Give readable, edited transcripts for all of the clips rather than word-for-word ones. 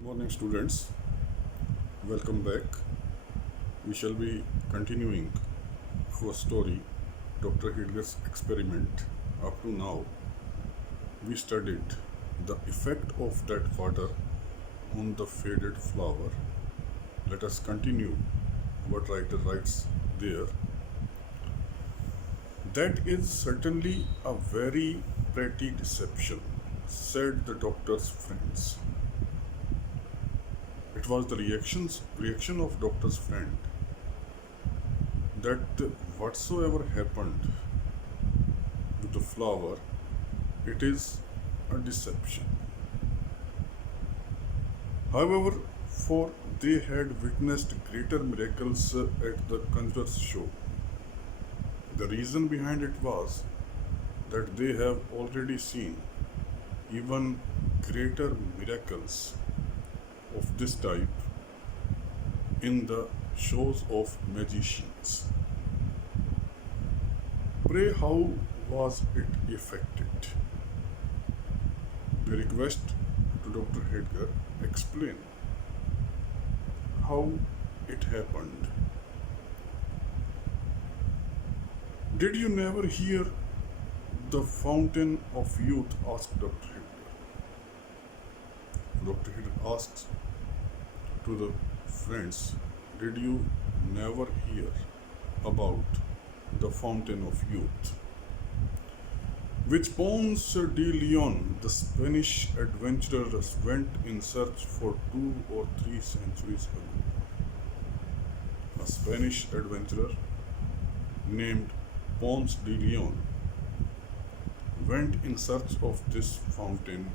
Good morning, students. Welcome back. We shall be continuing our story, Dr. Heidegger's experiment. Up to now, we studied the effect of that water on the faded flower. Let us continue what writer writes there. That is certainly a very pretty deception, said the doctor's friends. It was the reaction of doctor's friend that whatsoever happened with the flower, it is a deception. However, for they had witnessed greater miracles at the conjurer's show. The reason behind it was that they have already seen even greater miracles of this type in the shows of magicians. Pray, how was it effected? The request to Dr. Heidegger explain how it happened. Did you never hear the fountain of youth? Asked Dr. Heidegger. Dr. Heidegger asks to the friends, did you never hear about the fountain of youth, which Ponce de Leon, the Spanish adventurer, went in search for 2 or 3 centuries ago? A Spanish adventurer named Ponce de Leon went in search of this fountain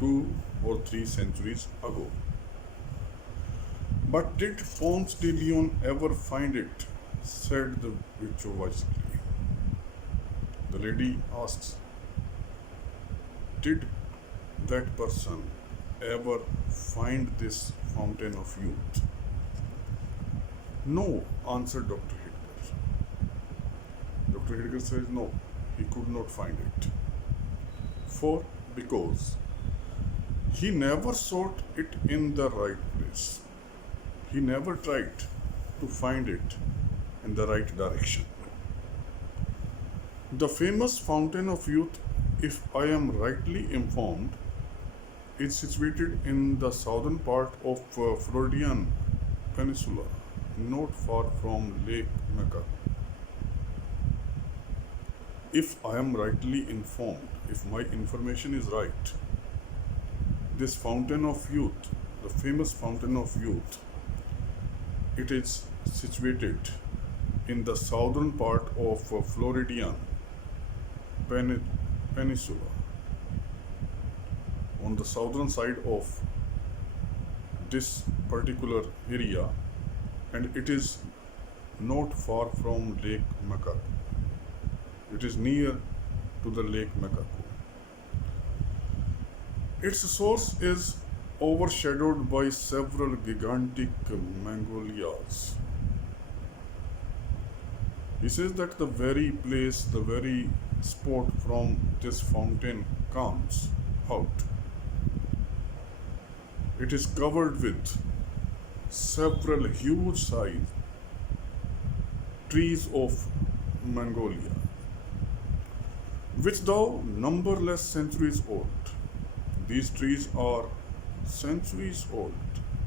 2 or 3 centuries ago. But did Ponce de Leon ever find it? Said the witch wisely. The lady asks, did that person ever find this fountain of youth? No, answered Dr. Heidegger. Dr. Heidegger says no, he could not find it. Because he never sought it in the right place. He never tried to find it in the right direction. The famous fountain of youth, if I am rightly informed, is situated in the southern part of Floridian Peninsula, not far from Lake Mecca. If I am rightly informed, if my information is right, this fountain of youth, the famous fountain of youth, it is situated in the southern part of Floridian Peninsula, on the southern side of this particular area, and it is not far from Lake Mecca. It is near to the Lake Mecca. Its source is overshadowed by several gigantic magnolias. He says that the very place, the very spot from this fountain comes out, it is covered with several huge size trees of Mongolia, which though numberless centuries old. These trees are centuries old,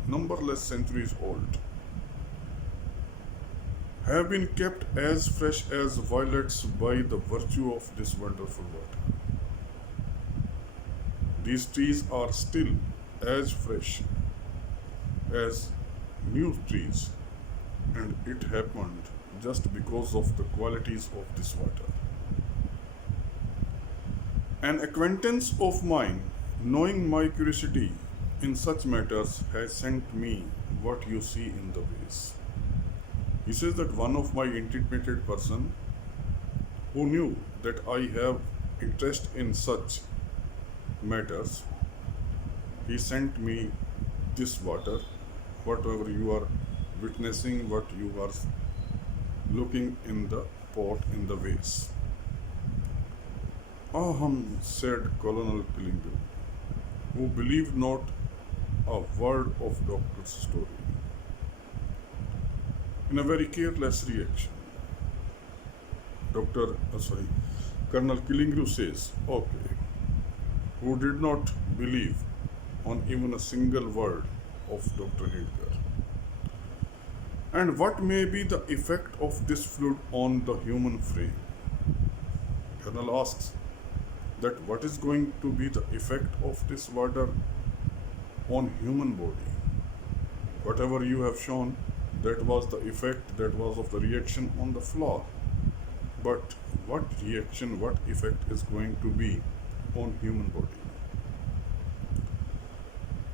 numberless centuries old, have been kept as fresh as violets by the virtue of this wonderful water. These trees are still as fresh as new trees, and it happened just because of the qualities of this water. An acquaintance of mine, knowing my curiosity in such matters, has sent me what you see in the vase. He says that one of my intimated person who knew that I have interest in such matters, he sent me this water, whatever you are witnessing, what you are looking in the pot, in the vase. Aham, said Colonel Killingle, who believed not a word of doctor's story. In a very careless reaction, Dr. Sorry, Colonel Killigrew says, okay, who did not believe on even a single word of Dr. Heidegger. And what may be the effect of this fluid on the human frame? Colonel asks that what is going to be the effect of this water on human body? Whatever you have shown, that was the effect, that was of the reaction on the floor. But what reaction, what effect is going to be on human body?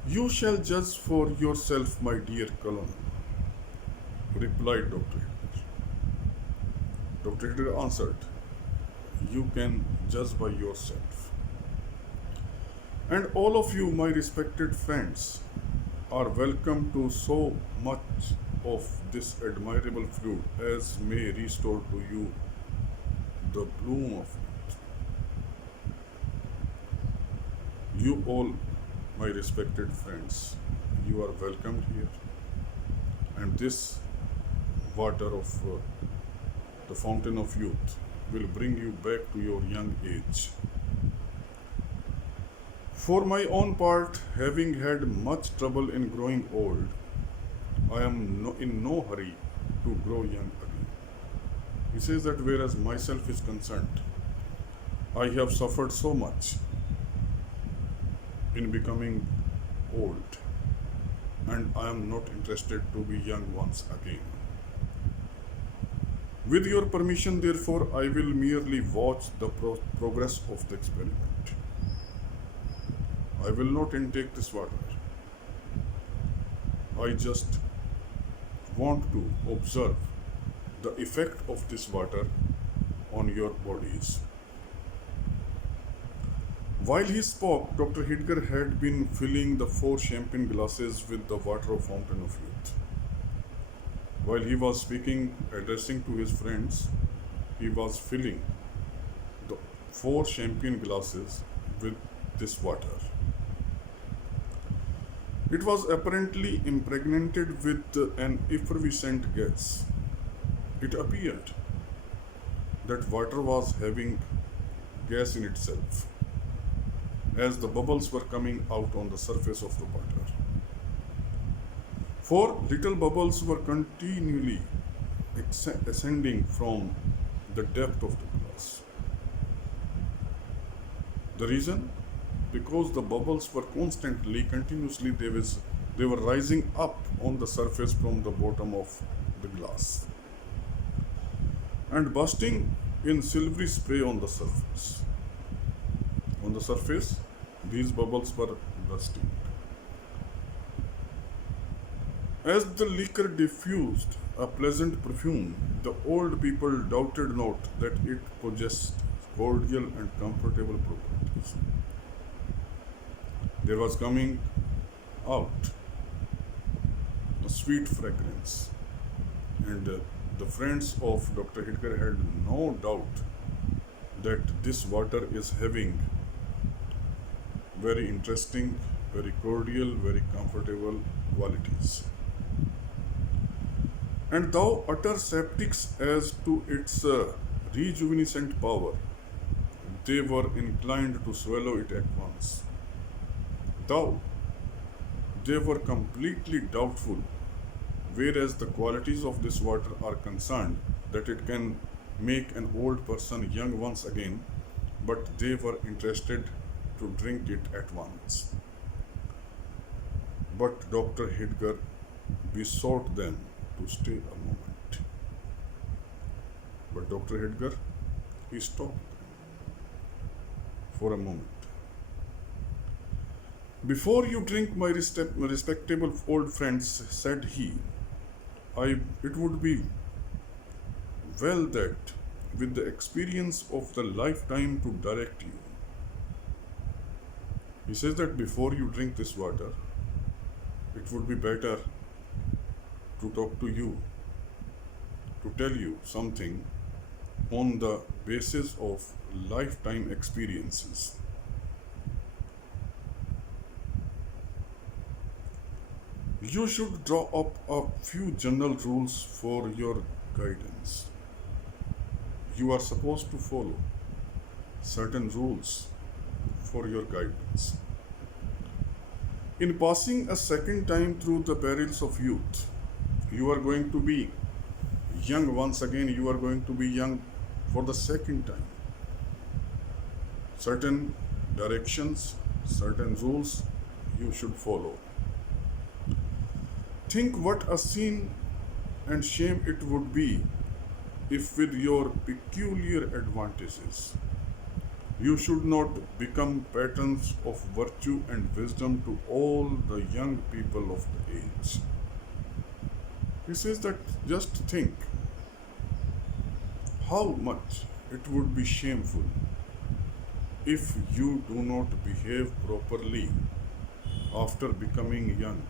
You shall judge for yourself, my dear Colonel, replied Dr. Hitler. Dr. Hitler answered, you can judge by yourself. And all of you, my respected friends, are welcome to so much of this admirable fruit as may restore to you the bloom of youth. You all, my respected friends, you are welcomed here, and this water of the fountain of youth will bring you back to your young age. For my own part, having had much trouble in growing old, I am in no hurry to grow young again. He says that whereas myself is concerned, I have suffered so much in becoming old, and I am not interested to be young once again. With your permission, therefore, I will merely watch the progress of the experiment. I will not intake this water. I just want to observe the effect of this water on your bodies. While he spoke, Dr. Heidegger had been filling the 4 champagne glasses with the water of fountain of youth. While he was speaking, addressing to his friends, he was filling the 4 champagne glasses with this water. It was apparently impregnated with an effervescent gas. It appeared that water was having gas in itself, as the bubbles were coming out on the surface of the water. 4 little bubbles were continually ascending from the depth of the glass. The reason? Because the bubbles were continuously, they were rising up on the surface from the bottom of the glass and bursting in silvery spray on the surface. On the surface, these bubbles were bursting. As the liquor diffused a pleasant perfume, the old people doubted not that it possessed cordial and comfortable properties. There was coming out a sweet fragrance, and the friends of Dr. Heidegger had no doubt that this water is having very interesting, very cordial, very comfortable qualities. And thou utter skeptics as to its rejuvenescent power, they were inclined to swallow it at once. They were completely doubtful, whereas the qualities of this water are concerned, that it can make an old person young once again, but they were interested to drink it at once. But Dr. Heidegger besought them to stay a moment. But Dr. Heidegger, he stopped for a moment. Before you drink, my respectable old friends, said he, it would be well that with the experience of the lifetime to direct you. He says that before you drink this water, it would be better to talk to you, to tell you something on the basis of lifetime experiences. You should draw up a few general rules for your guidance. You are supposed to follow certain rules for your guidance. In passing a second time through the perils of youth, you are going to be young once again, you are going to be young for the second time. Certain directions, certain rules you should follow. Think what a sin and shame it would be if, with your peculiar advantages, you should not become patterns of virtue and wisdom to all the young people of the age. He says that just think how much it would be shameful if you do not behave properly after becoming young.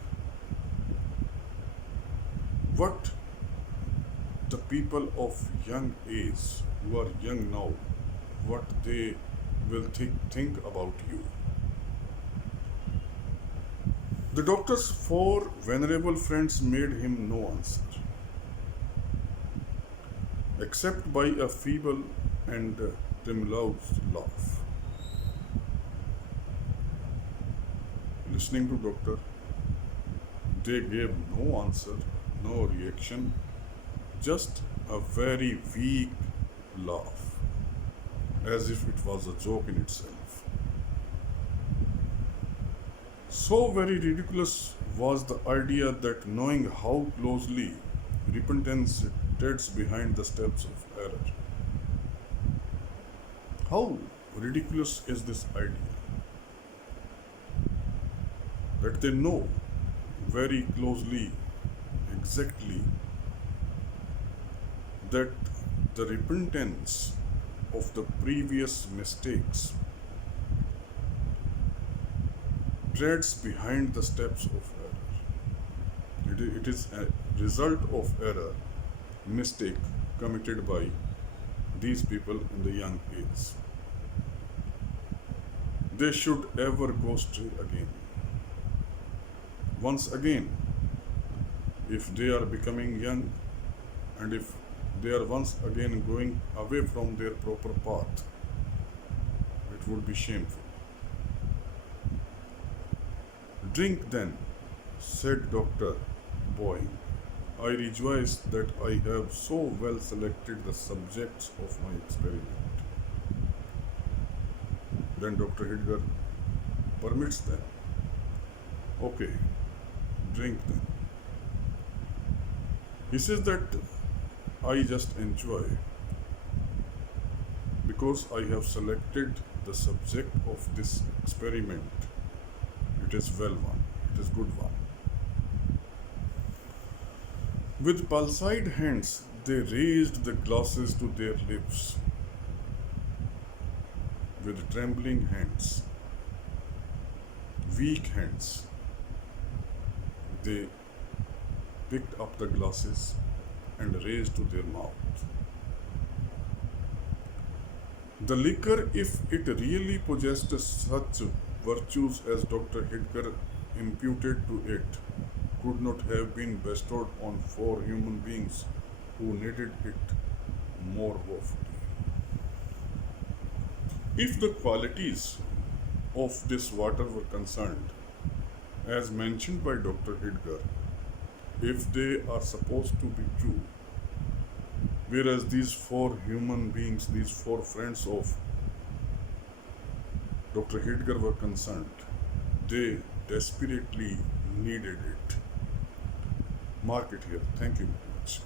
What the people of young age who are young now, what they will think about you. The doctor's four venerable friends made him no answer, except by a feeble and tremulous laugh. Listening to doctor, they gave no answer, no reaction, just a very weak laugh, as if it was a joke in itself. So very ridiculous was the idea that knowing how closely repentance treads behind the steps of error. How ridiculous is this idea that they know very closely, exactly, that the repentance of the previous mistakes treads behind the steps of error. It is a result of error, mistake committed by these people in the young age. They should ever go straight again. Once again, if they are becoming young and if they are once again going away from their proper path, it would be shameful. Drink then, said Dr. Boy. I rejoice that I have so well selected the subjects of my experiment. Then Dr. Heidegger permits them. Okay, drink then. He says that I just enjoy because I have selected the subject of this experiment. It is well one, it is good one. With palsied hands, they raised the glasses to their lips. With trembling hands, weak hands, they picked up the glasses and raised to their mouth. The liquor, if it really possessed such virtues as Dr. Heidegger imputed to it, could not have been bestowed on four human beings who needed it more woefully. If the qualities of this water were concerned, as mentioned by Dr. Heidegger, if they are supposed to be true, whereas these four human beings, these four friends of Dr. Heidegger were concerned, they desperately needed it. Mark it here. Thank you very much.